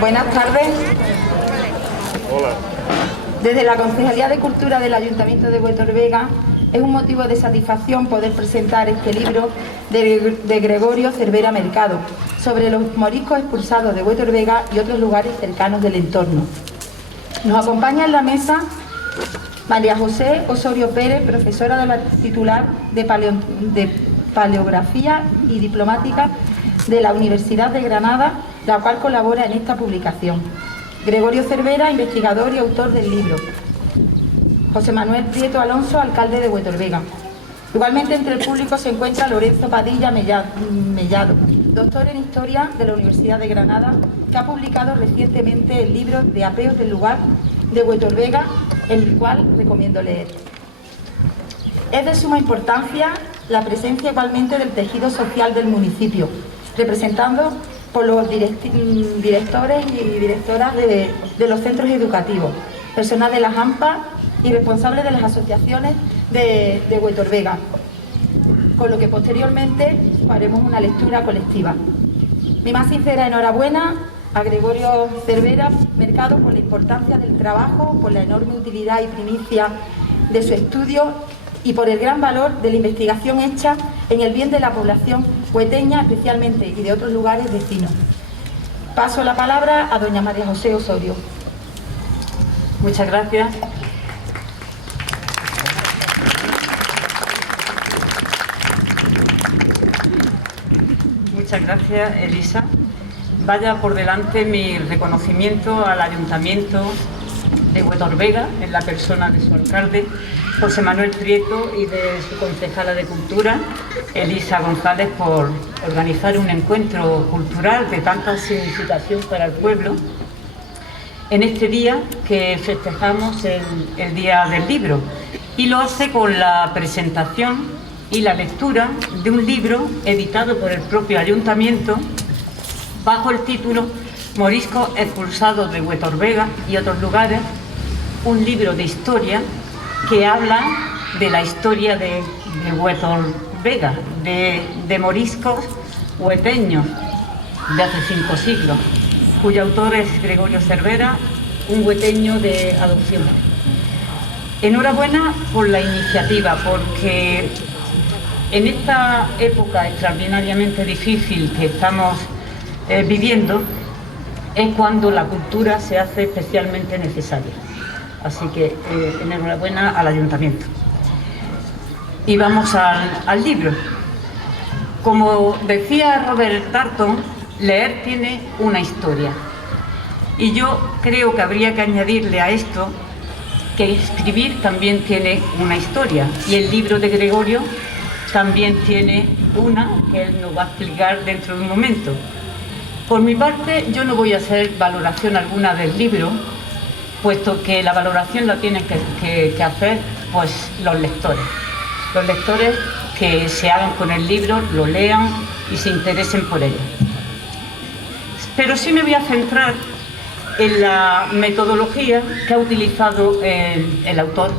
Buenas tardes. Hola. Desde la Concejalía de Cultura del Ayuntamiento de Huetor Vega es un motivo de satisfacción poder presentar este libro de Gregorio Cervera Mercado sobre los moriscos expulsados de Huetor Vega y otros lugares cercanos del entorno. Nos acompaña en la mesa María José Osorio Pérez, profesora de la titular de Paleografía y Diplomática de la Universidad de Granada, la cual colabora en esta publicación. Gregorio Cervera, investigador y autor del libro. José Manuel Prieto Alonso, alcalde de Huetor Vega. Igualmente entre el público se encuentra Lorenzo Padilla Mellado, doctor en Historia de la Universidad de Granada, que ha publicado recientemente el libro de apeos del lugar de Huetor Vega, el cual recomiendo leer. Es de suma importancia la presencia igualmente del tejido social del municipio, representando por los directores y directoras de los centros educativos, personal de las AMPA y responsables de las asociaciones de Huetor Vega, con lo que posteriormente haremos una lectura colectiva. Mi más sincera enhorabuena a Gregorio Cervera Mercado por la importancia del trabajo, por la enorme utilidad y primicia de su estudio y por el gran valor de la investigación hecha en el bien de la población hueteña especialmente y de otros lugares vecinos. Paso la palabra a doña María José Osorio. Muchas gracias. Muchas gracias, Elisa. Vaya por delante mi reconocimiento al Ayuntamiento de Huetor Vega, en la persona de su alcalde, José Manuel Prieto, y de su concejala de Cultura, Elisa González, por organizar un encuentro cultural de tanta significación para el pueblo en este día que festejamos el Día del Libro, y lo hace con la presentación y la lectura de un libro editado por el propio Ayuntamiento bajo el título Moriscos expulsados de Huetor Vega y otros lugares, un libro de historia que habla de la historia de Huetor Vega, de moriscos hueteños de hace 5 siglos, cuyo autor es Gregorio Cervera, un hueteño de adopción. Enhorabuena por la iniciativa, porque en esta época extraordinariamente difícil que estamos viviendo es cuando la cultura se hace especialmente necesaria. Así que enhorabuena al Ayuntamiento. Y vamos al libro. Como decía Robert Darnton, leer tiene una historia. Y yo creo que habría que añadirle a esto que escribir también tiene una historia. Y el libro de Gregorio también tiene una que él nos va a explicar dentro de un momento. Por mi parte, yo no voy a hacer valoración alguna del libro, puesto que la valoración la tienen que hacer pues los lectores. Los lectores que se hagan con el libro, lo lean y se interesen por ello. Pero sí me voy a centrar en la metodología que ha utilizado el autor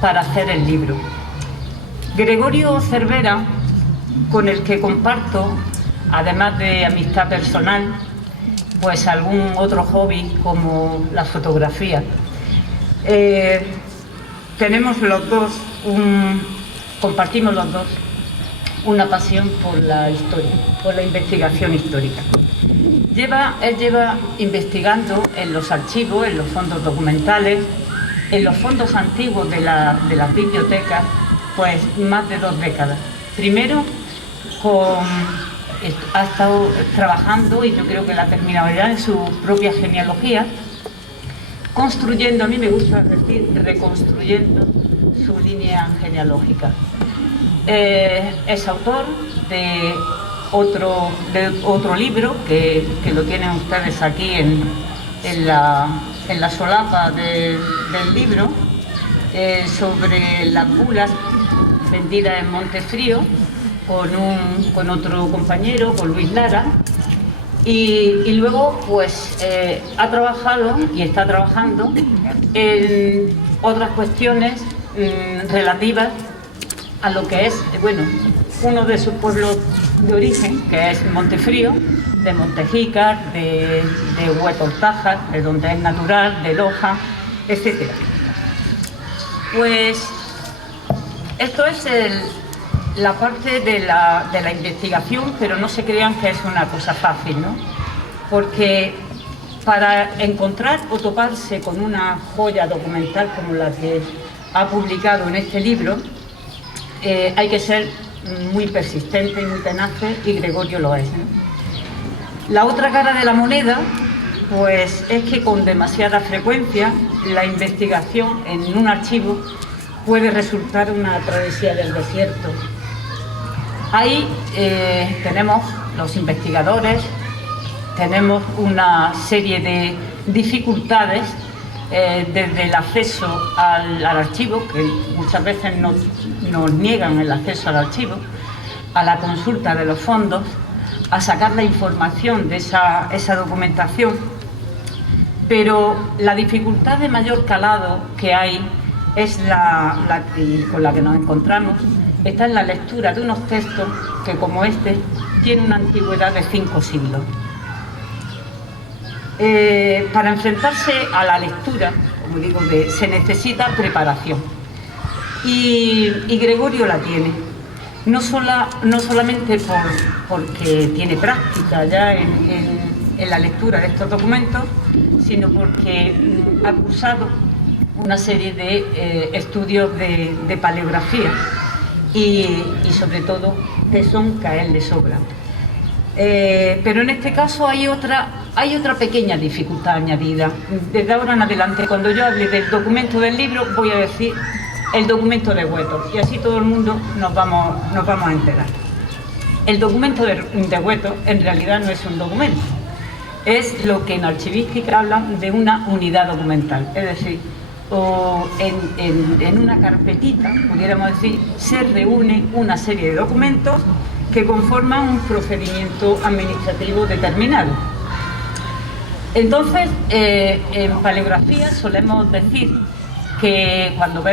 para hacer el libro. Gregorio Cervera, con el que comparto, además de amistad personal, pues algún otro hobby como la fotografía. Tenemos los dos, compartimos los dos una pasión por la historia, por la investigación histórica. Él lleva investigando en los archivos, en los fondos documentales, en los fondos antiguos de las bibliotecas, pues más de 2 décadas. Primero ha estado trabajando, y yo creo que la ha terminado ya, en su propia genealogía, construyendo, a mí me gusta decir, reconstruyendo su línea genealógica. Es autor de otro libro que lo tienen ustedes aquí en la solapa del libro, sobre las bulas vendidas en Montefrío, con otro compañero, con Luis Lara, y luego pues ha trabajado y está trabajando en otras cuestiones relativas a lo que es, uno de sus pueblos de origen, que es Montefrío, de Montejícar, de Huetortájar, de donde es natural, de Loja, etc. Pues esto es la parte de la investigación, pero no se crean que es una cosa fácil, ¿no? Porque para encontrar o toparse con una joya documental como la que ha publicado en este libro, hay que ser muy persistente y muy tenaces, y Gregorio lo es, ¿no? La otra cara de la moneda, pues es que con demasiada frecuencia la investigación en un archivo puede resultar una travesía del desierto. Ahí tenemos los investigadores, tenemos una serie de dificultades desde el acceso al archivo, que muchas veces nos niegan el acceso al archivo, a la consulta de los fondos, a sacar la información de esa documentación, pero la dificultad de mayor calado que hay es con la que nos encontramos, está en la lectura de unos textos que, como este, tienen una antigüedad de 5 siglos. Para enfrentarse a la lectura, como digo, se necesita preparación, y Gregorio la tiene. No solamente porque tiene práctica ya en la lectura de estos documentos, sino porque ha cursado una serie de estudios de paleografía y sobre todo que son que a él le sobra. Pero en este caso hay otra pequeña dificultad añadida. Desde ahora en adelante, cuando yo hable del documento del libro, voy a decir el documento de Huetor, y así todo el mundo nos vamos a enterar. El documento de Huetor en realidad no es un documento, es lo que en archivística hablan de una unidad documental, es decir, en una carpetita, pudiéramos decir, se reúne una serie de documentos que conforman un procedimiento administrativo determinado. Entonces, en paleografía solemos decir que cuando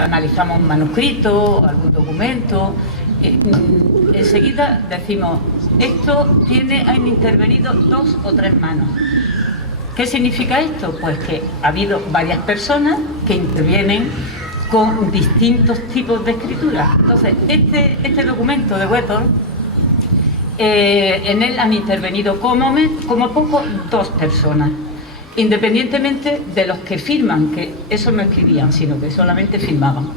analizamos un manuscrito, algún documento, enseguida decimos, han intervenido 2 o 3 manos. ¿Qué significa esto? Pues que ha habido varias personas que intervienen con distintos tipos de escritura. Entonces, este documento de Huetor, en él han intervenido como poco 2 personas, independientemente de los que firman, que eso no escribían, sino que solamente firmaban.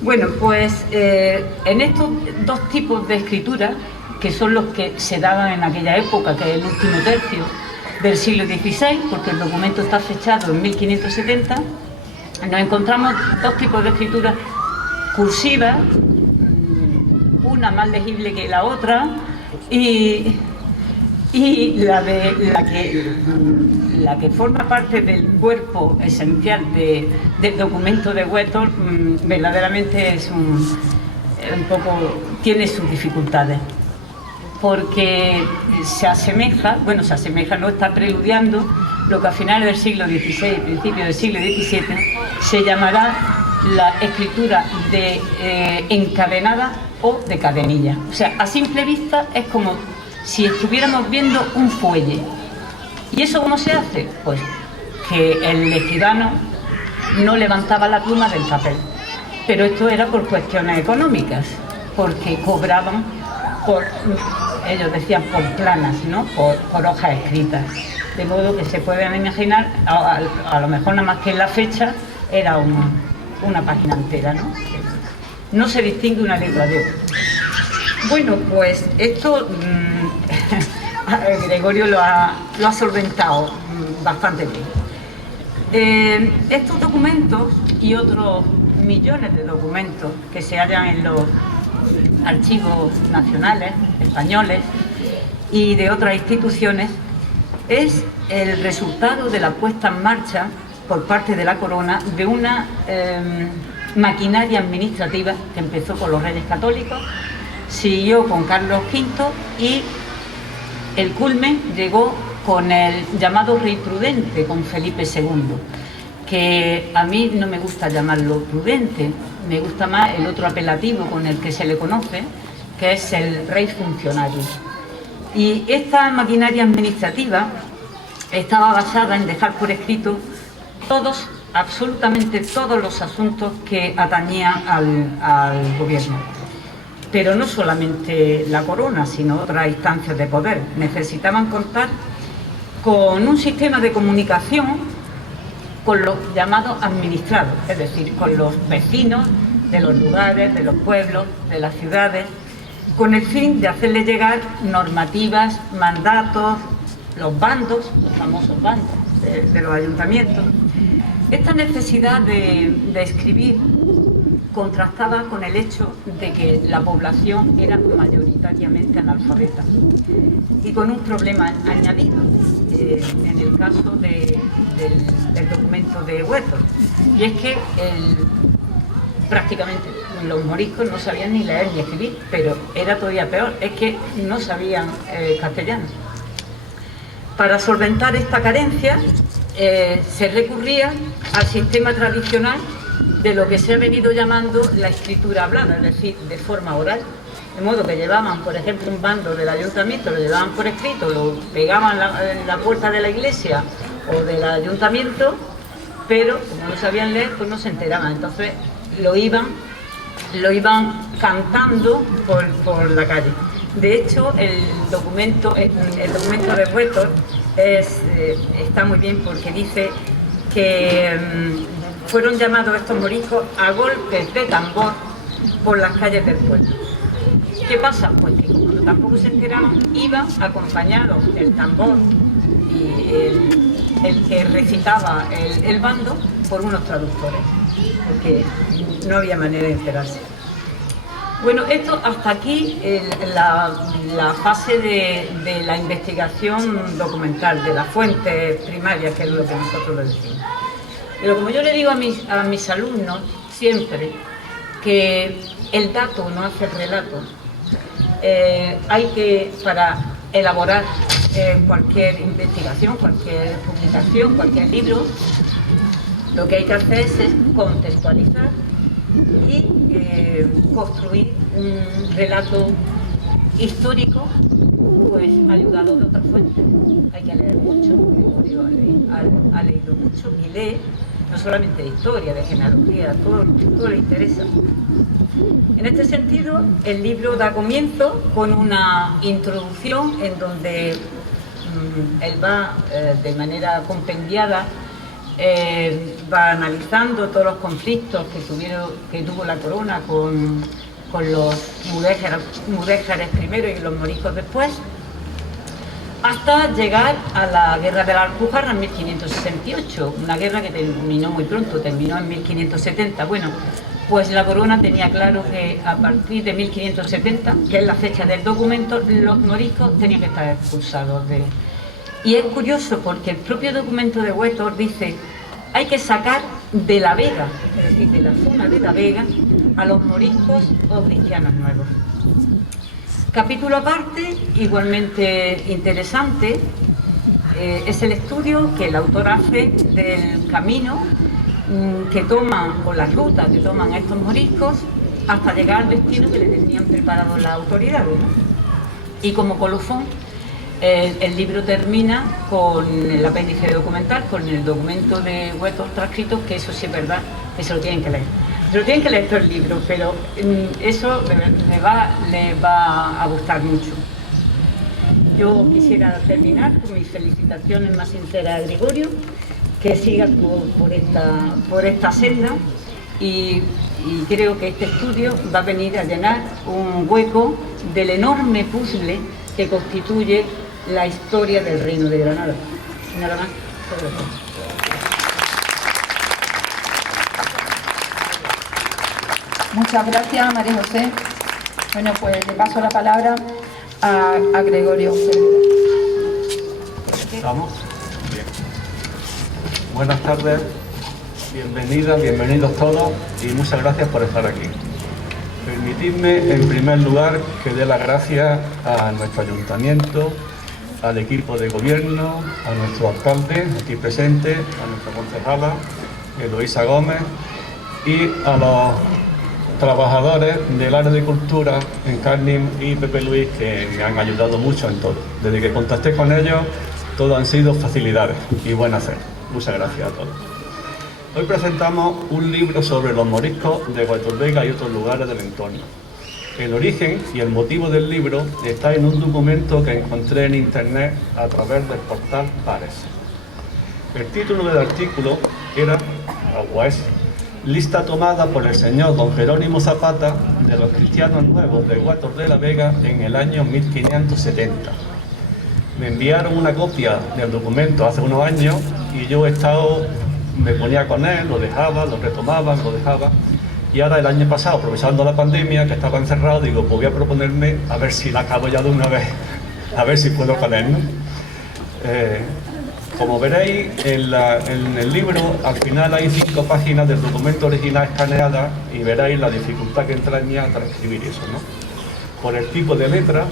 Bueno, pues en estos 2 tipos de escritura, que son los que se daban en aquella época, que es el último tercio del siglo XVI, porque el documento está fechado en 1570, nos encontramos 2 tipos de escritura cursiva, una más legible que la otra, y la que forma parte del cuerpo esencial del documento de Huetor, verdaderamente es un poco, tiene sus dificultades, porque se asemeja, no, está preludiando lo que a finales del siglo XVI y principios del siglo XVII se llamará la escritura encadenada o de cadenilla. O sea, a simple vista es como si estuviéramos viendo un fuelle. ¿Y eso cómo se hace? Pues que el escribano no levantaba la pluma del papel. Pero esto era por cuestiones económicas, porque cobraban ellos decían por planas, ¿no? Por hojas escritas. De modo que se pueden imaginar, a lo mejor nada más que en la fecha, era una página entera, ¿no? No se distingue una letra de otra. Bueno, pues esto Gregorio lo ha solventado bastante bien. Estos documentos y otros millones de documentos que se hallan en los archivos nacionales, españoles y de otras instituciones, es el resultado de la puesta en marcha por parte de la corona de una maquinaria administrativa que empezó con los Reyes Católicos, siguió con Carlos V y el culmen llegó con el llamado Rey Prudente, con Felipe II, que a mí no me gusta llamarlo prudente, me gusta más el otro apelativo con el que se le conoce, que es el Rey Funcionario. Y esta maquinaria administrativa estaba basada en dejar por escrito todos, absolutamente todos los asuntos que atañían al gobierno. Pero no solamente la corona, sino otras instancias de poder. Necesitaban contar con un sistema de comunicación con los llamados administrados, es decir, con los vecinos de los lugares, de los pueblos, de las ciudades, con el fin de hacerles llegar normativas, mandatos, los bandos, los famosos bandos de los ayuntamientos. Esta necesidad de escribir contrastaba con el hecho de que la población era mayoritariamente analfabeta y con un problema añadido en el caso del documento de Huétor, y es que prácticamente los moriscos no sabían ni leer ni escribir, pero era todavía peor, es que no sabían castellano. Para solventar esta carencia se recurría al sistema tradicional de lo que se ha venido llamando la escritura hablada, es decir, de forma oral. De modo que llevaban, por ejemplo, un bando del ayuntamiento, lo llevaban por escrito, lo pegaban en la puerta de la iglesia o del ayuntamiento, pero como no sabían leer, pues no se enteraban. Entonces lo iban cantando por la calle. De hecho, el documento de Huétor está muy bien porque dice que fueron llamados estos moriscos a golpes de tambor por las calles del pueblo. ¿Qué pasa? Pues que como tampoco se enteraban, iban acompañados el tambor y el que recitaba el bando por unos traductores, porque no había manera de enterarse. Bueno, esto hasta aquí la fase de la investigación documental, de las fuentes primarias, que es lo que nosotros le decimos. Pero como yo le digo a mis alumnos siempre, que el dato no hace el relato, hay que, para elaborar cualquier investigación, cualquier publicación, cualquier libro, lo que hay que hacer es contextualizar y construir un relato histórico, pues ayudado de otras fuentes. Hay que leer mucho, Gregorio ha leído mucho y lee, no solamente de historia, de genealogía, todo le interesa. En este sentido, el libro da comienzo con una introducción en donde él va de manera compendiada, va analizando todos los conflictos que tuvo la corona con los mudéjares primero y los moriscos después, hasta llegar a la guerra de la Alpujarra en 1568, una guerra que terminó muy pronto, terminó en 1570. Bueno, pues la corona tenía claro que a partir de 1570, que es la fecha del documento, los moriscos tenían que estar expulsados Y es curioso porque el propio documento de Huétor dice: hay que sacar de la Vega, es decir, de la zona de la Vega, a los moriscos o cristianos nuevos. Capítulo aparte, igualmente interesante, es el estudio que el autor hace del camino que toman, o la ruta que toman estos moriscos hasta llegar al destino que le tenían preparado las autoridades, ¿no? Y como colofón, el libro termina con el apéndice documental, con el documento de Huétor transcrito, que eso sí es verdad, que se lo tienen que leer. Se lo tienen que leer todo el libro, pero eso le va a gustar mucho. Yo quisiera terminar con mis felicitaciones más sinceras a Gregorio, que siga por esta senda, y creo que este estudio va a venir a llenar un hueco del enorme puzzle que constituye la historia del Reino de Granada. Nada más. Muchas gracias, María José. Bueno, pues le paso la palabra a Gregorio. ¿Estamos? Bien. Buenas tardes, bienvenidas, bienvenidos todos y muchas gracias por estar aquí. Permitidme, en primer lugar, que dé las gracias a nuestro ayuntamiento, al equipo de gobierno, a nuestro alcalde aquí presente, a nuestra concejala, Eloísa Gómez, y a los trabajadores del área de cultura en Carnim y Pepe Luis, que me han ayudado mucho en todo. Desde que contacté con ellos, todo han sido facilidades y buen hacer. Muchas gracias a todos. Hoy presentamos un libro sobre los moriscos de Huertos-Vega y otros lugares del entorno. El origen y el motivo del libro está en un documento que encontré en internet a través del portal Pares. El título del artículo era, o es, lista tomada por el señor don Jerónimo Zapata de los cristianos nuevos de Huertos de la Vega en el año 1570. Me enviaron una copia del documento hace unos años y yo me ponía con él, lo dejaba, lo retomaba, lo dejaba. Y ahora el año pasado, aprovechando la pandemia, que estaba encerrado, digo, pues voy a proponerme a ver si la acabo ya de una vez, a ver si puedo con él, ¿no? Como veréis, en el libro, al final hay 5 páginas del documento original escaneadas y veréis la dificultad que entraña transcribir eso, ¿no? Por el tipo de letra,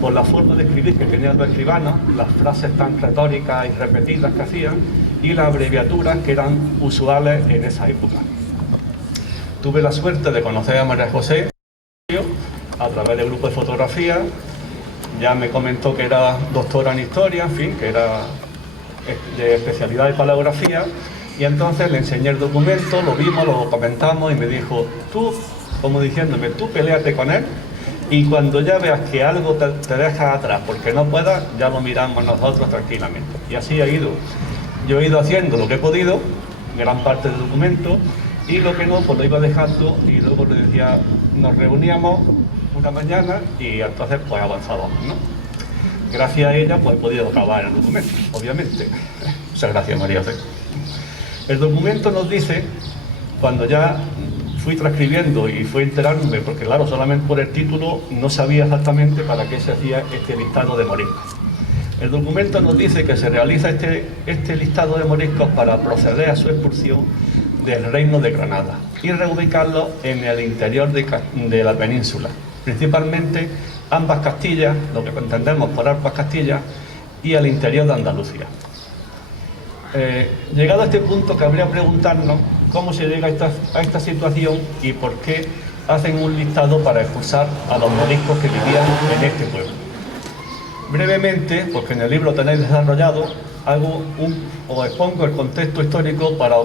por la forma de escribir que tenían los escribanos, las frases tan retóricas y repetidas que hacían y las abreviaturas que eran usuales en esa época. Tuve la suerte de conocer a María José a través del grupo de fotografía. Ya me comentó que era doctora en historia, en fin, que era de especialidad de paleografía, y entonces le enseñé el documento, lo vimos, lo comentamos y me dijo, tú, como diciéndome, tú peleate con él y cuando ya veas que algo te deja atrás porque no puedas, ya lo miramos nosotros tranquilamente. Y así ha ido. Yo he ido haciendo lo que he podido, gran parte del documento, y lo que no, pues lo iba dejando y luego le decía, nos reuníamos una mañana y entonces pues avanzábamos, ¿no? Gracias a ella pues he podido acabar el documento, obviamente. Muchas gracias, María José. El documento nos dice, cuando ya fui transcribiendo y fui enterándome, porque claro, solamente por el título no sabía exactamente para qué se hacía este listado de moriscos. El documento nos dice que se realiza este listado de moriscos para proceder a su expulsión del Reino de Granada y reubicarlo en el interior de la península, principalmente ambas Castillas, lo que entendemos por ambas Castillas, y al interior de Andalucía. Llegado a este punto, cabría preguntarnos cómo se llega a esta situación y por qué hacen un listado para expulsar a los moriscos que vivían en este pueblo. Brevemente, porque en el libro tenéis desarrollado, os expongo el contexto histórico para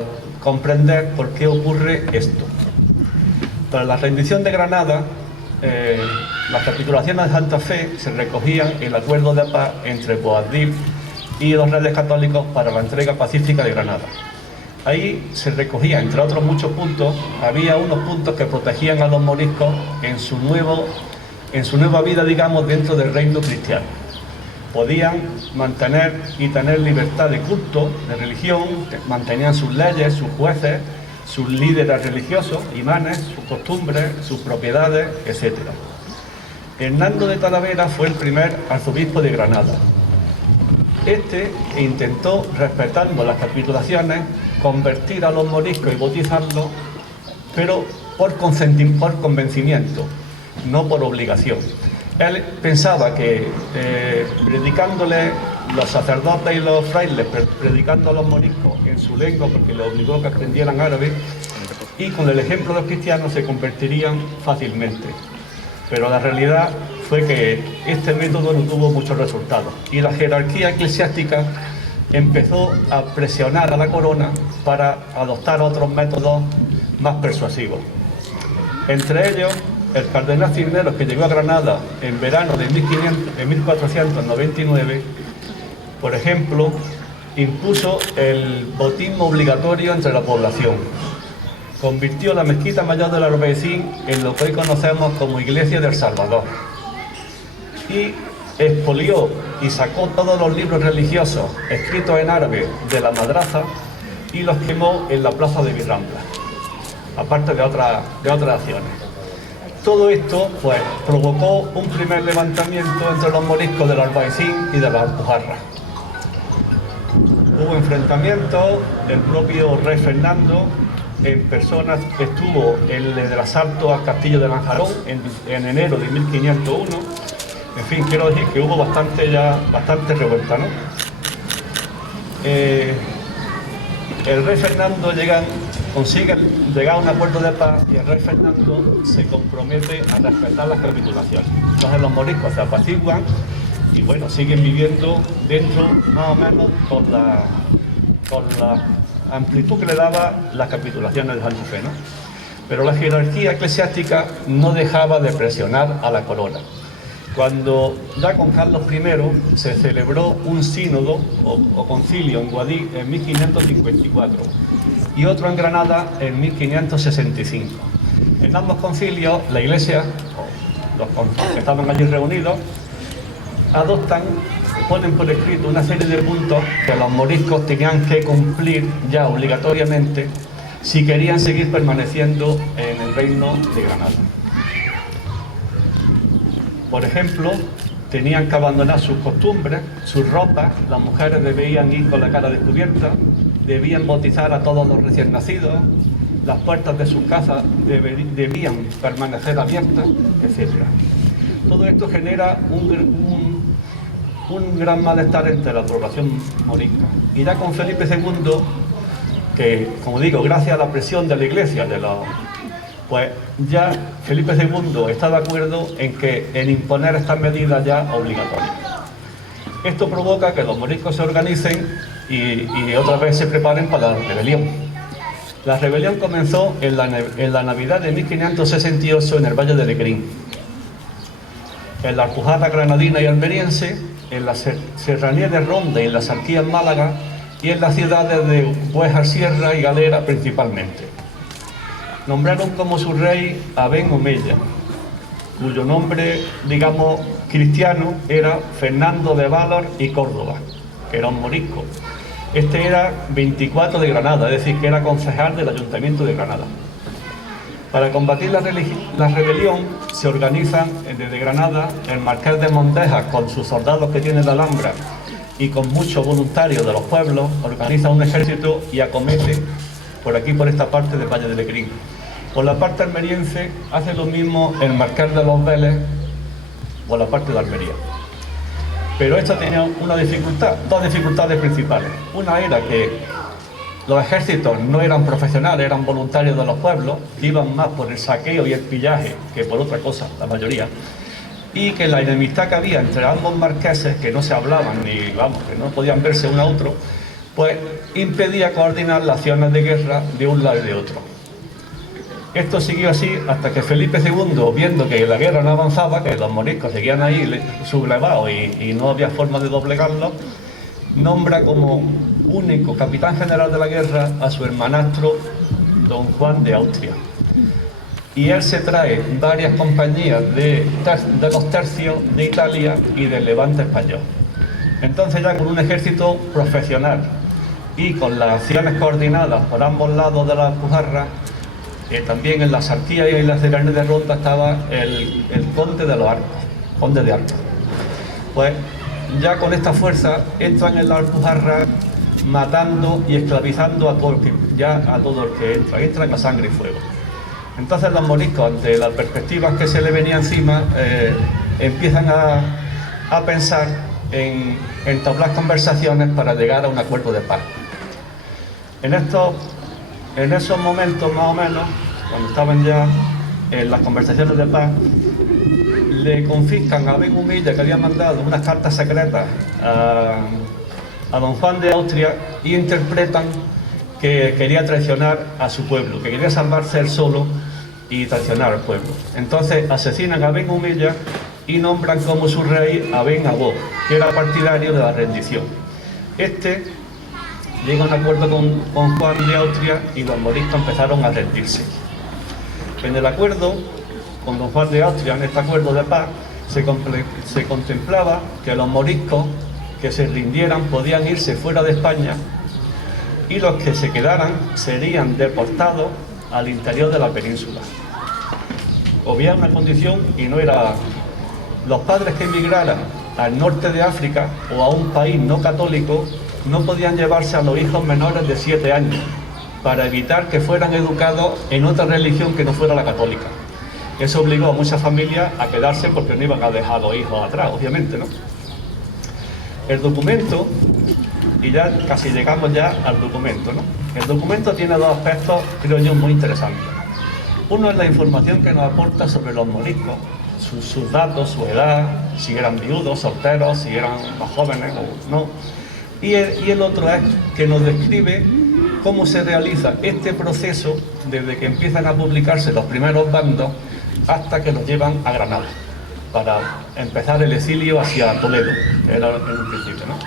comprender por qué ocurre esto. Tras la rendición de Granada, las capitulaciones de Santa Fe se recogían en el acuerdo de paz entre Boabdil y los reyes católicos para la entrega pacífica de Granada. Ahí se recogía, entre otros muchos puntos, había unos puntos que protegían a los moriscos en su nueva vida, digamos, dentro del reino cristiano. Podían mantener y tener libertad de culto, de religión, mantenían sus leyes, sus jueces, sus líderes religiosos, imanes, sus costumbres, sus propiedades, etc. Hernando de Talavera fue el primer arzobispo de Granada. Este intentó, respetando las capitulaciones, convertir a los moriscos y bautizarlos, pero por convencimiento, no por obligación. Él pensaba que predicándole los sacerdotes y los frailes, predicando a los moriscos en su lengua, porque le obligó a que aprendieran árabe, y con el ejemplo de los cristianos se convertirían fácilmente. Pero la realidad fue que este método no tuvo muchos resultados y la jerarquía eclesiástica empezó a presionar a la corona para adoptar otros métodos más persuasivos. Entre ellos, el cardenal Cisneros, que llegó a Granada en verano de 1499, por ejemplo, impuso el bautismo obligatorio entre la población. Convirtió la mezquita mayor del Albaicín en lo que hoy conocemos como Iglesia del Salvador. Y expolió y sacó todos los libros religiosos escritos en árabe de la madraza y los quemó en la plaza de Virrambla, aparte de otras acciones. Todo esto pues provocó un primer levantamiento entre los moriscos del Albaicín y de las Alpujarras. Hubo enfrentamientos, el propio rey Fernando en persona estuvo en el asalto al castillo de Lanjarón en enero de 1501. En fin, quiero decir que hubo bastante revuelta, ¿no? El rey Fernando llega consiguen llegar a un acuerdo de paz y el rey Fernando se compromete a respetar las capitulaciones. Entonces los moriscos se apaciguan y bueno, siguen viviendo dentro más o menos con la amplitud que le daba las capitulaciones de Santa Fe, ¿no? Pero la jerarquía eclesiástica no dejaba de presionar a la corona. Cuando ya con Carlos I se celebró un sínodo o concilio en Guadix en 1554 y otro en Granada en 1565. En ambos concilios la Iglesia, los que estaban allí reunidos, ponen por escrito una serie de puntos que los moriscos tenían que cumplir ya obligatoriamente si querían seguir permaneciendo en el reino de Granada. Por ejemplo, tenían que abandonar sus costumbres, sus ropas, las mujeres debían ir con la cara descubierta, debían bautizar a todos los recién nacidos, las puertas de sus casas debían permanecer abiertas, etc. Todo esto genera un gran malestar entre la población morisca. Y ya con Felipe II, que, como digo, gracias a la presión de la Iglesia, pues ya Felipe II está de acuerdo en imponer estas medidas ya obligatorias. Esto provoca que los moriscos se organicen y otra vez se preparen para la rebelión. La rebelión comenzó en la Navidad de 1568 en el Valle de Lecrín, en la Alpujarra granadina y almeriense, en la serranía de Ronda y en las Alquías en Málaga y en las ciudades de Buéjar, Sierra y Galera principalmente. Nombraron como su rey a Ben Omeya, cuyo nombre, digamos, cristiano era Fernando de Valor y Córdoba, que era un morisco. Este era 24 de Granada, es decir, que era concejal del Ayuntamiento de Granada. Para combatir la rebelión se organizan desde Granada el Marqués de Mondejas con sus soldados que tiene la Alhambra y con muchos voluntarios de los pueblos, organiza un ejército y acomete por aquí, por esta parte del Valle de Lecrín. Por la parte almeriense hace lo mismo el Marqués de los Vélez por la parte de Almería. Pero esto tenía dos dificultades principales. Una era que los ejércitos no eran profesionales, eran voluntarios de los pueblos, iban más por el saqueo y el pillaje que por otra cosa, la mayoría, y que la enemistad que había entre ambos marqueses, que no se hablaban ni, vamos, que no podían verse uno a otro, pues impedía coordinar las acciones de guerra de un lado y de otro. Esto siguió así hasta que Felipe II, viendo que la guerra no avanzaba, que los moriscos seguían ahí sublevados y no había forma de doblegarlos, nombra como único capitán general de la guerra a su hermanastro don Juan de Austria. Y él se trae varias compañías de los tercios de Italia y del Levante español. Entonces ya con un ejército profesional y con las acciones coordinadas por ambos lados de la Alpujarra, también en las Arquías y en las Serranías de Ronda estaba el conde de los Arcos, conde de Arcos. Pues ya con esta fuerza entran en la Alpujarra matando y esclavizando a todo el que entran a sangre y fuego. Entonces los moriscos, ante las perspectivas que se le venía encima, empiezan a pensar en entablar conversaciones para llegar a un acuerdo de paz. En esos momentos, más o menos, cuando estaban ya en las conversaciones de paz, le confiscan a Ben Humilla, que había mandado unas cartas secretas a don Juan de Austria, y interpretan que quería traicionar a su pueblo, que quería salvarse él solo y traicionar al pueblo. Entonces asesinan a Ben Humilla y nombran como su rey a Ben Abó, que era partidario de la rendición. Llega a un acuerdo con Juan de Austria y los moriscos empezaron a rendirse. En el acuerdo con don Juan de Austria, en este acuerdo de paz, se contemplaba que los moriscos que se rindieran podían irse fuera de España y los que se quedaran serían deportados al interior de la península. Había una condición y no era los padres que emigraran al norte de África o a un país no católico no podían llevarse a los hijos menores de 7 años para evitar que fueran educados en otra religión que no fuera la católica. Eso obligó a muchas familias a quedarse porque no iban a dejar a los hijos atrás, obviamente, ¿no? El documento y ya casi llegamos ya al documento, ¿no? El documento tiene dos aspectos, creo yo, muy interesantes. Uno es la información que nos aporta sobre los moriscos, sus datos, su edad, si eran viudos, solteros, si eran más jóvenes o no. Y el otro es que nos describe cómo se realiza este proceso desde que empiezan a publicarse los primeros bandos hasta que los llevan a Granada para empezar el exilio hacia Toledo, que era en un principio, ¿no?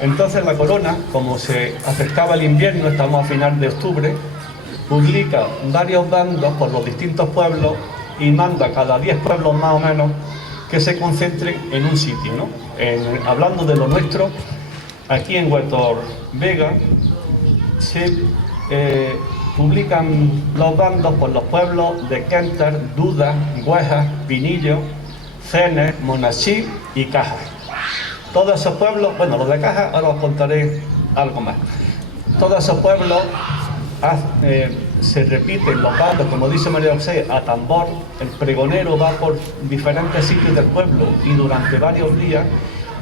Entonces la corona, como se acercaba el invierno, estamos a final de octubre, publica varios bandos por los distintos pueblos y manda a cada 10 pueblos más o menos que se concentren en un sitio, ¿no? Hablando de lo nuestro, aquí en Huetor Vega se publican los bandos por los pueblos de Quentar, Duda, Güejas, Pinillo, Cenes, Monachí y Cajas. Todos esos pueblos, bueno, los de Cajas ahora os contaré algo más. Todos esos pueblos se repiten los bandos, como dice María José, a tambor. El pregonero va por diferentes sitios del pueblo y durante varios días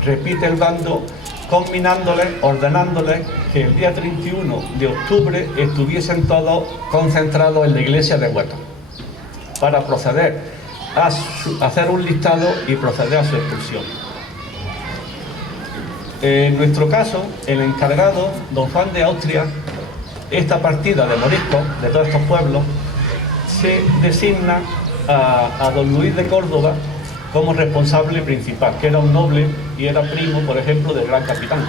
repite el bando, combinándoles, ordenándoles que el día 31 de octubre estuviesen todos concentrados en la iglesia de Huetor para proceder a hacer un listado y proceder a su expulsión. En nuestro caso, el encargado, don Juan de Austria, esta partida de moriscos de todos estos pueblos, se designa a don Luis de Córdoba como responsable principal, que era un noble y era primo, por ejemplo, del gran capitán.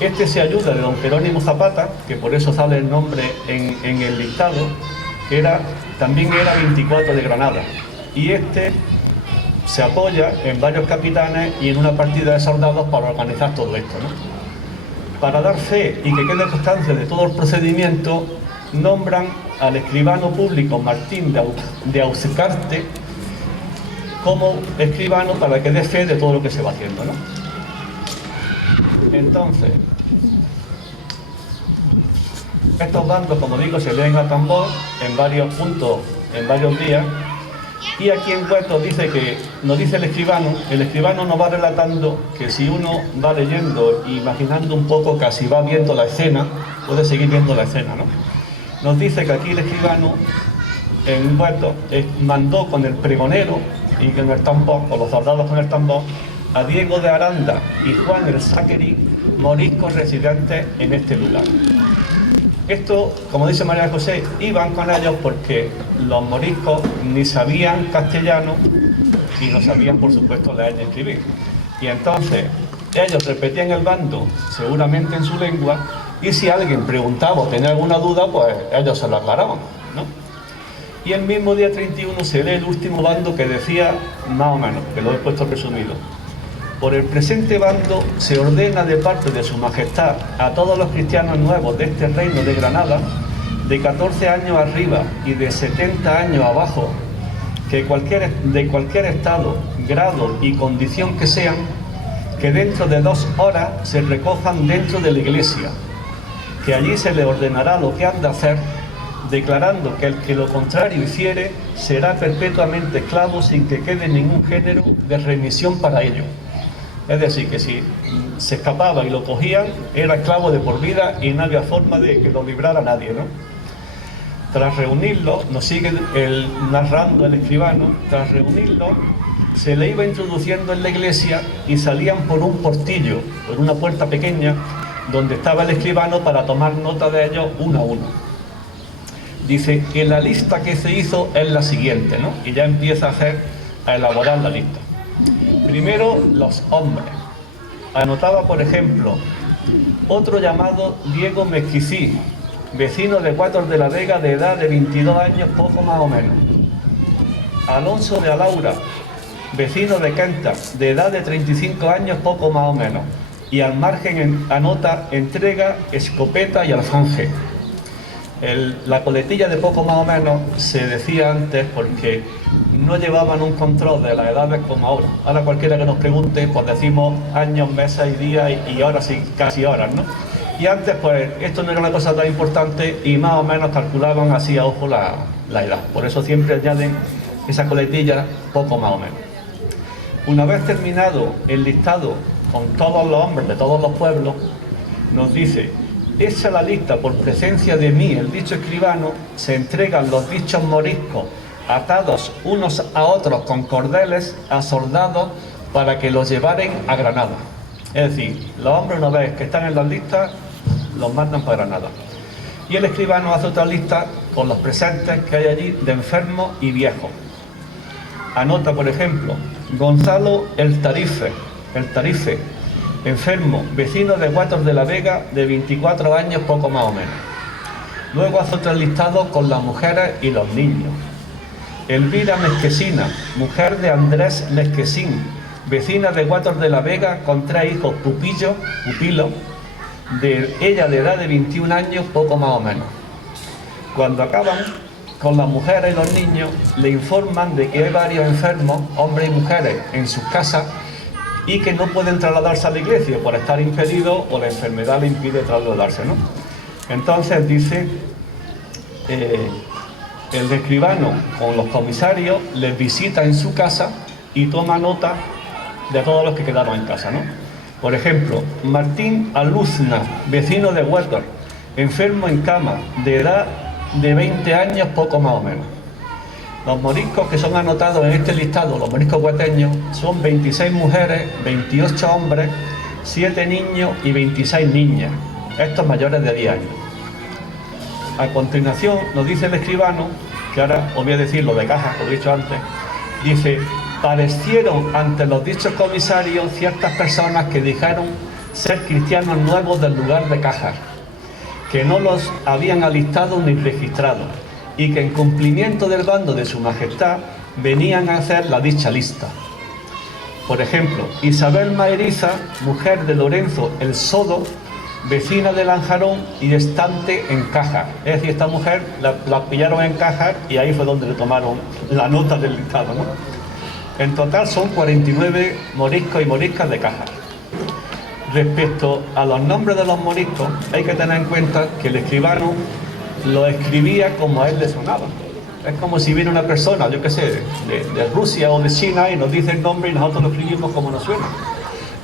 Este se ayuda de don Jerónimo Zapata, que por eso sale el nombre en el listado, que también era 24 de Granada. Y este se apoya en varios capitanes y en una partida de soldados para organizar todo esto, ¿no? Para dar fe y que quede constancia de todo el procedimiento, nombran al escribano público Martín de Auscarte como escribano para que dé fe de todo lo que se va haciendo, ¿no? Entonces, estos bandos, como digo, se leen a tambor en varios puntos, en varios días, y aquí en Huetor dice que, nos dice el escribano nos va relatando que si uno va leyendo e imaginando un poco, casi va viendo la escena, puede seguir viendo la escena, ¿no? Nos dice que aquí el escribano en Huetor mandó con el pregonero y con el tambor, con los soldados con el tambor, a Diego de Aranda y Juan el Sáqueri, moriscos residentes en este lugar. Esto, como dice María José, iban con ellos porque los moriscos ni sabían castellano y no sabían, por supuesto, leer y escribir. Y entonces ellos repetían el bando, seguramente en su lengua, y si alguien preguntaba o tenía alguna duda, pues ellos se lo aclaraban, ¿no? Y el mismo día 31 se lee el último bando que decía, más o menos, que lo he puesto resumido: por el presente bando se ordena de parte de su majestad a todos los cristianos nuevos de este reino de Granada, de 14 años arriba y de 70 años abajo, que de cualquier estado, grado y condición que sean, que dentro de 2 horas se recojan dentro de la iglesia, que allí se le ordenará lo que han de hacer, declarando que el que lo contrario hiciere será perpetuamente esclavo sin que quede ningún género de remisión para ello. Es decir, que si se escapaba y lo cogían, era esclavo de por vida y no había forma de que lo librara nadie, ¿no? Tras reunirlo, nos sigue narrando el escribano, tras reunirlo, se le iba introduciendo en la iglesia y salían por un portillo, por una puerta pequeña, donde estaba el escribano para tomar nota de ellos uno a uno. Dice que la lista que se hizo es la siguiente, ¿no? Y ya empieza a elaborar la lista. Primero, los hombres. Anotaba, por ejemplo, otro llamado Diego Mezquicí, vecino de Huetor de la Vega, de edad de 22 años, poco más o menos. Alonso de Alaura, vecino de Quentar, de edad de 35 años, poco más o menos. Y al margen anota entrega, escopeta y alfanje. La coletilla de poco más o menos se decía antes porque no llevaban un control de las edades como ahora. Ahora cualquiera que nos pregunte, pues decimos años, meses y días y ahora sí, casi horas, ¿no? Y antes, pues, esto no era una cosa tan importante y más o menos calculaban así a ojo la edad. Por eso siempre añaden esa coletilla poco más o menos. Una vez terminado el listado con todos los hombres de todos los pueblos, nos dice: hecha la lista por presencia de mí, el dicho escribano, se entregan los dichos moriscos atados unos a otros con cordeles a soldados para que los llevaren a Granada. Es decir, los hombres, una vez que están en las listas, los mandan para Granada. Y el escribano hace otra lista con los presentes que hay allí de enfermos y viejos. Anota, por ejemplo, Gonzalo el Tarife, enfermo, vecino de Guatos de la Vega, de 24 años, poco más o menos. Luego hace otro listado con las mujeres y los niños. Elvira Mesquesina, mujer de Andrés Mesquesín, vecina de Guatos de la Vega, con 3 hijos pupilos, de ella de edad de 21 años, poco más o menos. Cuando acaban con las mujeres y los niños, le informan de que hay varios enfermos, hombres y mujeres, en sus casas, y que no pueden trasladarse a la iglesia por estar impedidos o la enfermedad le impide trasladarse, ¿no? Entonces dice, el escribano con los comisarios les visita en su casa y toma nota de todos los que quedaron en casa, ¿no? Por ejemplo, Martín Aluzna, vecino de Huertos, enfermo en cama, de edad de 20 años, poco más o menos. Los moriscos que son anotados en este listado, los moriscos hueteños, son 26 mujeres, 28 hombres, 7 niños y 26 niñas, estos mayores de 10 años. A continuación nos dice el escribano, que ahora os voy a decir lo de Cajas, como he dicho antes, dice: parecieron ante los dichos comisarios ciertas personas que dijeron ser cristianos nuevos del lugar de Cajas, que no los habían alistado ni registrado, y que en cumplimiento del bando de su majestad venían a hacer la dicha lista. Por ejemplo, Isabel Maeriza, mujer de Lorenzo el Sodo, vecina de Lanjarón y estante en Cajas. Es decir, esta mujer la pillaron en Cajas y ahí fue donde le tomaron la nota del listado, ¿no? En total son 49 moriscos y moriscas de Cajas. Respecto a los nombres de los moriscos, hay que tener en cuenta que el escribano lo escribía como a él le sonaba. Es como si viene una persona, yo qué sé, de Rusia o de China y nos dice el nombre y nosotros lo escribimos como nos suena.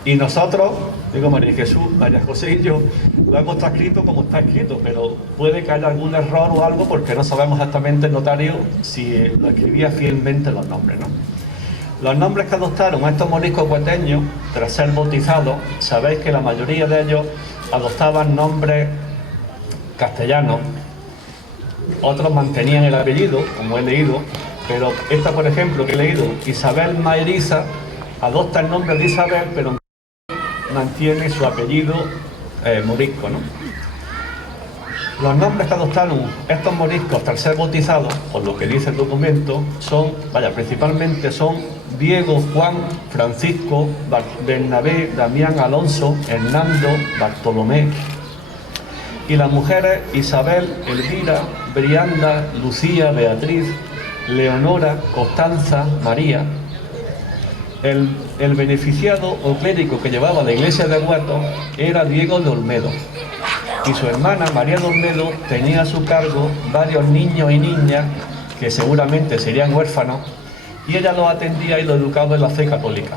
Y nosotros, digo María Jesús, María José y yo, lo hemos transcrito como está escrito, pero puede que haya algún error o algo porque no sabemos exactamente el notario si lo escribía fielmente los nombres, ¿no? Los nombres que adoptaron estos moriscos hueteños, tras ser bautizados, sabéis que la mayoría de ellos adoptaban nombres castellanos, otros mantenían el apellido, como he leído, pero esta, por ejemplo, que he leído, Isabel Maeriza, adopta el nombre de Isabel, pero mantiene su apellido morisco, ¿no? Los nombres que adoptaron estos moriscos tras ser bautizados, por lo que dice el documento, son, principalmente son Diego, Juan, Francisco, Bernabé, Damián, Alonso, Hernando, Bartolomé. Y las mujeres Isabel, Elvira, Brianda, Lucía, Beatriz, Leonora, Constanza, María. El beneficiado o clérigo que llevaba la iglesia de Huertos era Diego de Olmedo, y su hermana María de Olmedo tenía a su cargo varios niños y niñas que seguramente serían huérfanos, y ella los atendía y los educaba en la fe católica.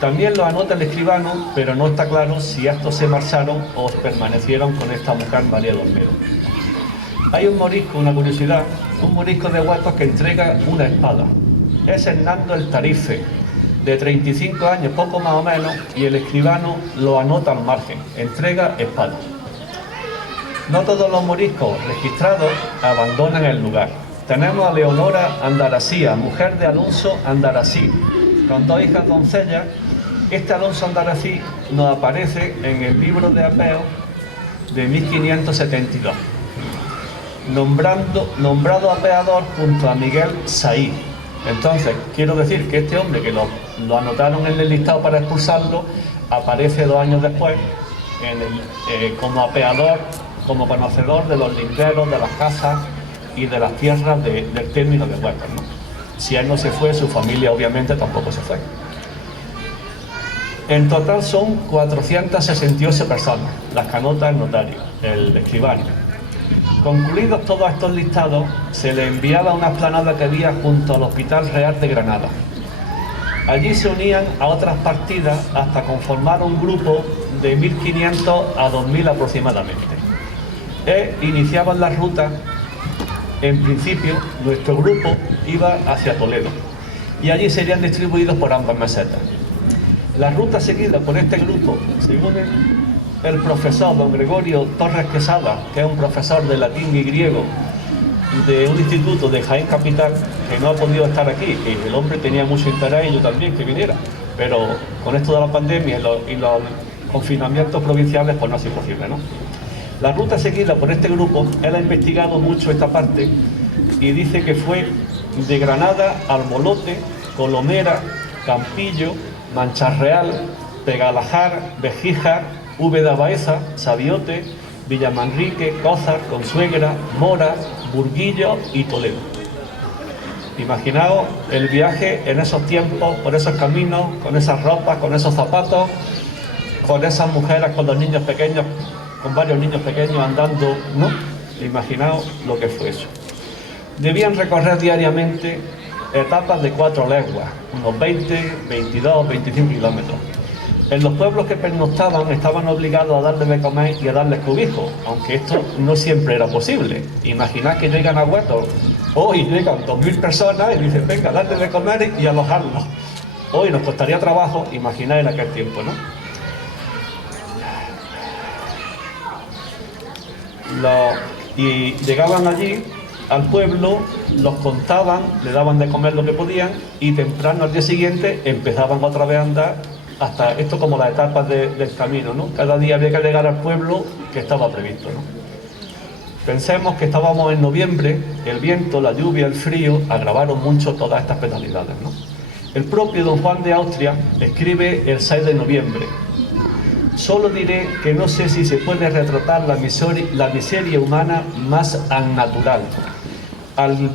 También lo anota el escribano, pero no está claro si estos se marcharon o permanecieron con esta mujer María de Olmedo. Hay un morisco, una curiosidad, un morisco de Huertos que entrega una espada. Es Hernando el Tarife, de 35 años, poco más o menos, y el escribano lo anota al margen, entrega espada. No todos los moriscos registrados abandonan el lugar. Tenemos a Leonora Andarasía, mujer de Alonso Andarasí, con 2 hijas doncellas. Este Alonso Andarasí nos aparece en el libro de Apeo de 1572, nombrado apeador junto a Miguel Saí. Entonces, quiero decir que este hombre que lo anotaron en el listado para expulsarlo, aparece 2 años después como apeador, como conocedor de los linderos, de las casas y de las tierras del término de Huertos, ¿no? Si él no se fue, su familia obviamente tampoco se fue. En total son 468 personas, las que anota el notario, el escribano. Concluidos todos estos listados, se le enviaba una explanada que había junto al Hospital Real de Granada. Allí se unían a otras partidas hasta conformar un grupo de 1.500 a 2.000 aproximadamente. Iniciaban la ruta. En principio, nuestro grupo iba hacia Toledo y allí serían distribuidos por ambas mesetas. La ruta seguida por este grupo, según el profesor don Gregorio Torres Quesada, que es un profesor de latín y griego de un instituto de Jaén Capital, que no ha podido estar aquí, y el hombre tenía mucho interés y yo también que viniera, pero con esto de la pandemia y los confinamientos provinciales pues no ha sido posible, ¿no? La ruta seguida por este grupo, él ha investigado mucho esta parte y dice que fue de Granada, Almolote, Colomera, Campillo, Mancharreal, Pegalajar, Bejíjar, Úbeda Baeza, Sabiote, Villamanrique, Cózar, Consuegra, Mora, Burguillo y Toledo. Imaginaos el viaje en esos tiempos, por esos caminos, con esas ropas, con esos zapatos, con esas mujeres, con los niños pequeños, con varios niños pequeños andando, ¿no? Imaginaos lo que fue eso. Debían recorrer diariamente etapas de 4 leguas, unos 20, 22, 25 kilómetros. En los pueblos que pernoctaban estaban obligados a darles de comer y a darles cobijo, aunque esto no siempre era posible. Imaginad que llegan a Huetor, hoy llegan 2.000 personas y dicen, venga, darles de comer y alojarlos. Hoy nos costaría trabajo, imaginad en aquel tiempo, ¿no? Y llegaban allí al pueblo, los contaban, le daban de comer lo que podían y temprano al día siguiente empezaban otra vez a andar hasta esto como las etapas del camino, ¿no? Cada día había que llegar al pueblo que estaba previsto, ¿no? Pensemos que estábamos en noviembre, el viento, la lluvia, el frío agravaron mucho todas estas penalidades, ¿no? El propio don Juan de Austria escribe el 6 de noviembre. Solo diré que no sé si se puede retratar la miseria humana más annatural. Al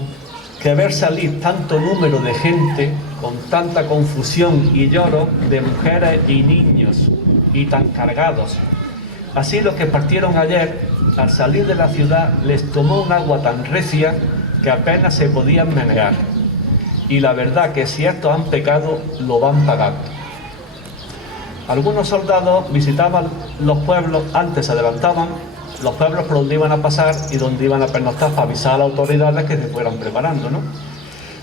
que ver salir tanto número de gente, con tanta confusión y lloro de mujeres y niños, y tan cargados. Así los que partieron ayer, al salir de la ciudad, les tomó un agua tan recia que apenas se podían menear. Y la verdad que si estos han pecado, lo van pagando. Algunos soldados visitaban los pueblos, antes se adelantaban, los pueblos por donde iban a pasar y donde iban a pernoctar para avisar a las autoridades que se fueran preparando, ¿no?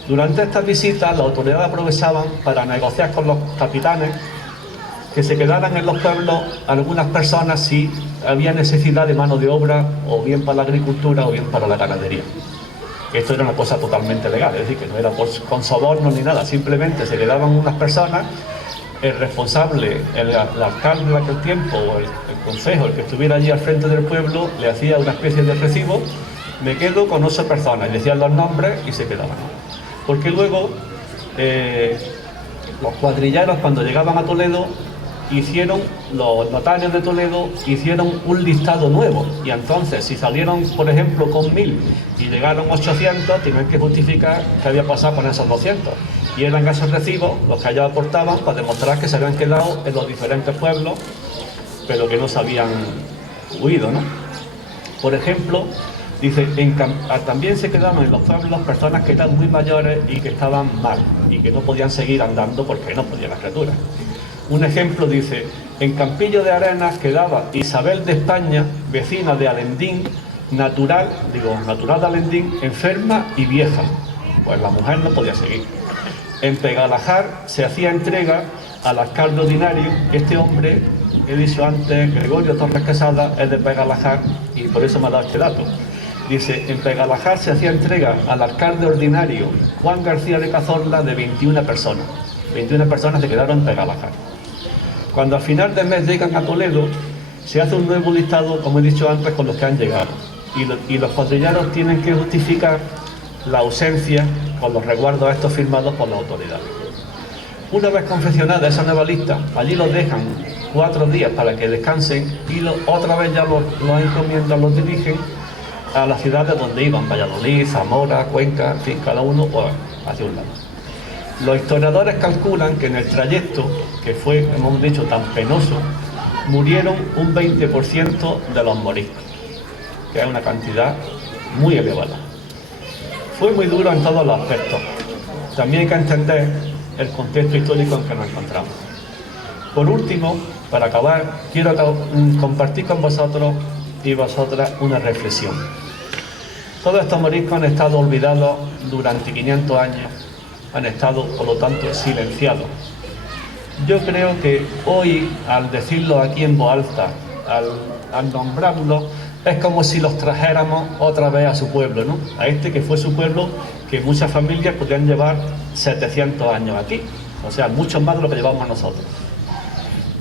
Durante estas visitas, las autoridades aprovechaban para negociar con los capitanes que se quedaran en los pueblos algunas personas si había necesidad de mano de obra, o bien para la agricultura o bien para la ganadería. Esto era una cosa totalmente legal, es decir, que no era con sobornos ni nada, simplemente se quedaban unas personas. El responsable, el alcalde de aquel tiempo, o el consejo, el que estuviera allí al frente del pueblo, le hacía una especie de recibo, me quedo con 8 personas, y decían los nombres y se quedaban. Porque luego los cuadrilleros, cuando llegaban a Toledo, los notarios de Toledo hicieron un listado nuevo, y entonces si salieron, por ejemplo, con 1.000 y llegaron 800, tenían que justificar qué había pasado con esos 200. Y eran esos recibos los que ellos aportaban para demostrar que se habían quedado en los diferentes pueblos, pero que no se habían huido, ¿no? Por ejemplo, dice, también se quedaban en los pueblos personas que eran muy mayores y que estaban mal, y que no podían seguir andando porque no podían las criaturas. Un ejemplo dice, en Campillo de Arenas quedaba Isabel de España, vecina de Alendín, natural de Alendín, enferma y vieja. Pues la mujer no podía seguir. En Pegalajar se hacía entrega al alcalde ordinario. Este hombre, he dicho antes, Gregorio Torres Quesada, es de Pegalajar y por eso me ha dado este dato. Dice, en Pegalajar se hacía entrega al alcalde ordinario Juan García de Cazorla de 21 personas. 21 personas se quedaron en Pegalajar. Cuando al final del mes llegan a Toledo, se hace un nuevo listado, como he dicho antes, con los que han llegado. Y los cuadrilleros tienen que justificar la ausencia con los resguardos estos firmados por las autoridades. Una vez confeccionada esa nueva lista, allí los dejan 4 días para que descansen y otra vez ya los encomiendan, los dirigen a las ciudades donde iban, Valladolid, Zamora, Cuenca, en fin, cada uno hacia un lado. Los historiadores calculan que en el trayecto, que fue, hemos dicho, tan penoso, murieron un 20% de los moriscos, que es una cantidad muy elevada. Fue muy duro en todos los aspectos. También hay que entender el contexto histórico en que nos encontramos. Por último, para acabar, quiero compartir con vosotros y vosotras una reflexión. Todos estos moriscos han estado olvidados durante 500 años, han estado, por lo tanto, silenciados. Yo creo que hoy, al decirlo aquí en voz alta, al nombrarlos, es como si los trajéramos otra vez a su pueblo, ¿no? A este que fue su pueblo, que muchas familias podrían llevar 700 años aquí, o sea, muchos más de lo que llevamos nosotros.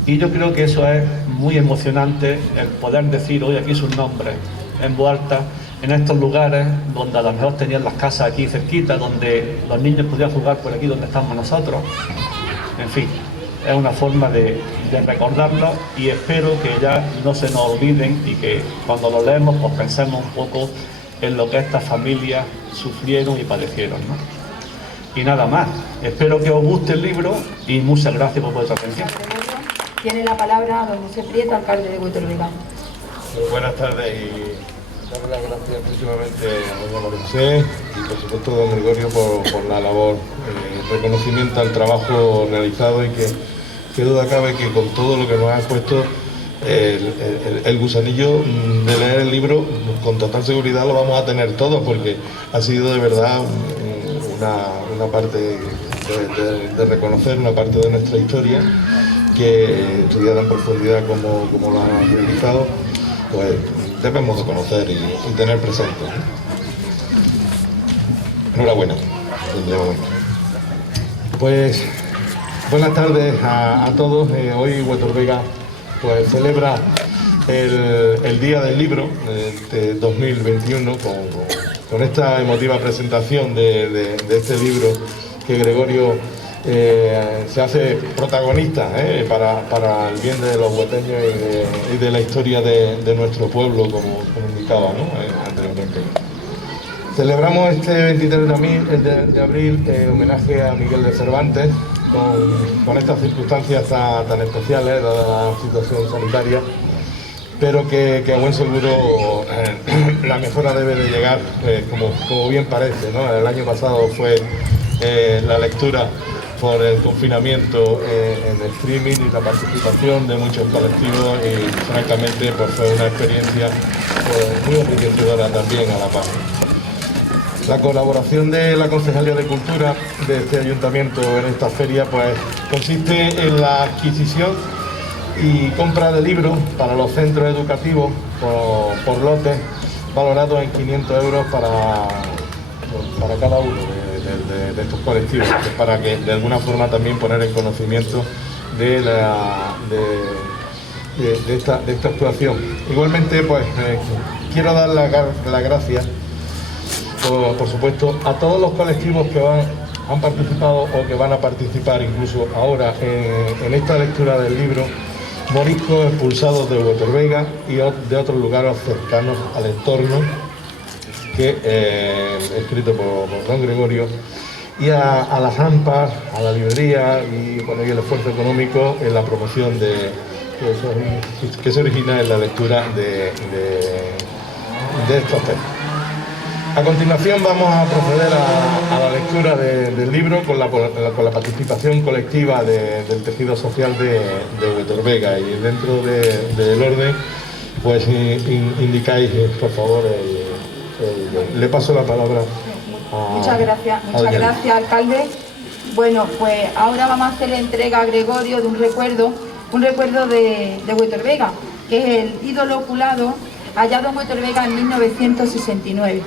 Y yo creo que eso es muy emocionante, el poder decir hoy aquí sus nombres en voz alta, en estos lugares donde a lo mejor tenían las casas aquí cerquita, donde los niños podían jugar por aquí donde estamos nosotros. En fin, es una forma de recordarlo, y espero que ya no se nos olviden y que cuando lo leemos pues pensemos un poco en lo que estas familias sufrieron y padecieron, ¿no? Y nada más, espero que os guste el libro y muchas gracias por vuestra atención. Tiene la palabra don José Prieto, alcalde de Huetorvega. Buenas tardes y darle las gracias principalmente a doña María José y por supuesto a don Gregorio por la labor, reconocimiento al trabajo realizado, y que duda cabe que con todo lo que nos ha puesto el gusanillo de leer el libro, con total seguridad lo vamos a tener todos, porque ha sido de verdad una parte de reconocer una parte de nuestra historia que estudiada en profundidad como lo han realizado, pues debemos de conocer y tener presente. Enhorabuena, de momento. Pues buenas tardes a todos. Hoy Huetorvega pues celebra el Día del Libro de 2021 con esta emotiva presentación de este libro que Gregorio se hace protagonista para el bien de los hueteños y de la historia de nuestro pueblo, como indicaba, ¿no? Anteriormente. Celebramos este 23 de abril homenaje a Miguel de Cervantes con estas circunstancias tan especiales, dada la situación sanitaria, pero que a buen seguro la mejora debe de llegar, como bien parece, ¿no? El año pasado fue la lectura por el confinamiento en streaming y la participación de muchos colectivos, y francamente pues fue una experiencia muy enriquecedora también a la par. La colaboración de la Concejalía de Cultura de este ayuntamiento en esta feria pues consiste en la adquisición y compra de libros para los centros educativos por lotes valorados en 500 euros para cada uno de estos colectivos, para que de alguna forma también poner en conocimiento de esta actuación. Igualmente pues quiero dar las gracias por supuesto a todos los colectivos que han participado o que van a participar incluso ahora en esta lectura del libro, moriscos expulsados de Huetorvega y de otros lugares cercanos al entorno, escrito por don Gregorio, y a las AMPAs, a la librería y el esfuerzo económico en la promoción que se origina en la lectura de estos temas. A continuación vamos a proceder a la lectura del libro con la participación colectiva del tejido social de Huetorvega, y dentro del orden pues indicáis por favor le paso la palabra a... Muchas gracias, alcalde. Bueno, pues ahora vamos a hacer la entrega a Gregorio de un recuerdo de Huetorvega, que es el ídolo oculado hallado en Huetorvega en 1969.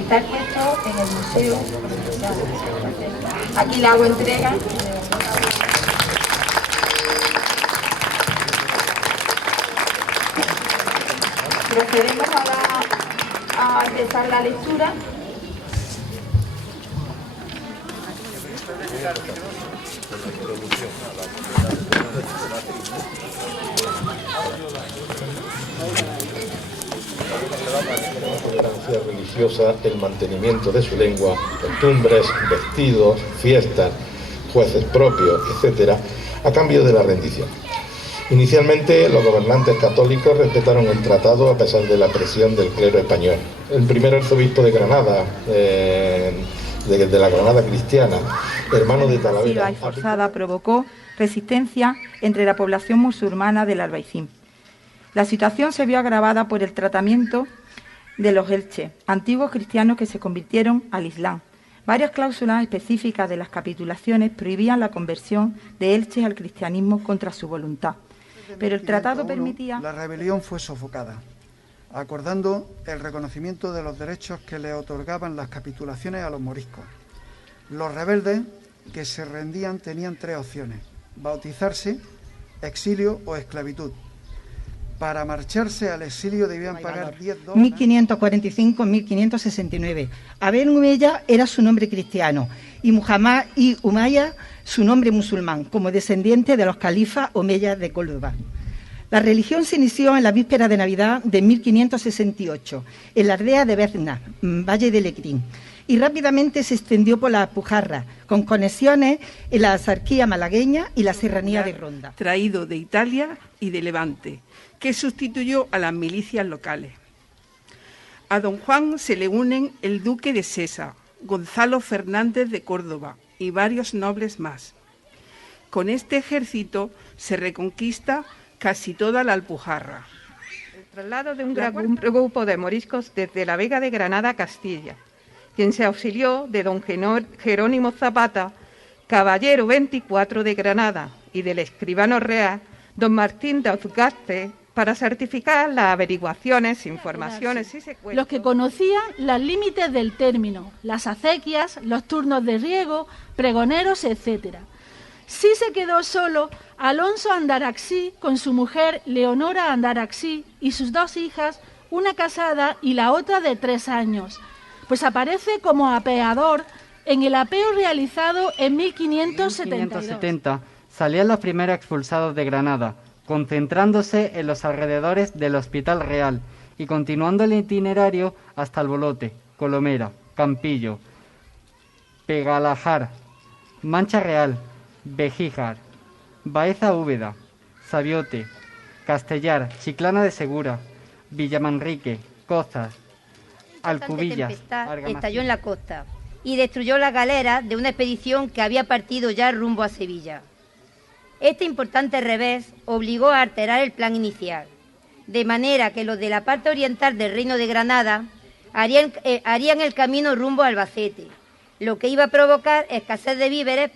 Está expuesto en el museo. Aquí le hago entrega. Procedemos ahora a empezar la lectura. Tolerancia religiosa, el mantenimiento de su lengua, costumbres, vestidos, fiestas, jueces propios, etc., a cambio de la rendición. Inicialmente, los gobernantes católicos respetaron el tratado a pesar de la presión del clero español. El primer arzobispo de Granada, de la Granada cristiana, hermano de Talavera. La forzada provocó resistencia entre la población musulmana del Albaicín. La situación se vio agravada por el tratamiento de los Elche, antiguos cristianos que se convirtieron al Islam. Varias cláusulas específicas de las capitulaciones prohibían la conversión de Elche al cristianismo contra su voluntad, pero el tratado permitía... La rebelión fue sofocada, acordando el reconocimiento de los derechos que le otorgaban las capitulaciones a los moriscos. Los rebeldes que se rendían tenían 3 opciones: bautizarse, exilio o esclavitud. Para marcharse al exilio debían pagar $10. 1545-1569. Abel Umayya era su nombre cristiano y Muhammad y Umayya su nombre musulmán, como descendiente de los califas omeyas de Córdoba. La religión se inició en la víspera de Navidad de 1568, en la aldea de Berna, Valle de Lecrín, y rápidamente se extendió por la Alpujarra, con conexiones en la Axarquía malagueña y la serranía de Ronda. Traído de Italia y de Levante, que sustituyó a las milicias locales. A don Juan se le unen el duque de Sesa, Gonzalo Fernández de Córdoba y varios nobles más. Con este ejército se reconquista casi toda la Alpujarra. El traslado de un grupo de moriscos desde la Vega de Granada a Castilla, quien se auxilió de don Jerónimo Zapata, caballero 24 de Granada, y del escribano real, don Martín de Auzgaste, para certificar las averiguaciones, informaciones y secuestros. Los que conocían los límites del término, las acequias, los turnos de riego, pregoneros, etc. Sí se quedó solo Alonso Andaraxí con su mujer Leonora Andaraxí y sus 2 hijas, una casada y la otra de 3 años, pues aparece como apeador en el apeo realizado en 1570. Salían los primeros expulsados de Granada, concentrándose en los alrededores del Hospital Real y continuando el itinerario hasta Albolote, Colomera, Campillo, Pegalajar, Mancha Real, Bejíjar, Baeza Úbeda, Sabiote, Castellar, Chiclana de Segura, Villamanrique, Cozas, Alcubillas. Estalló en la costa y destruyó la galera de una expedición que había partido ya rumbo a Sevilla. Este importante revés obligó a alterar el plan inicial, de manera que los de la parte oriental del Reino de Granada harían el camino rumbo a Albacete, lo que iba a provocar escasez de víveres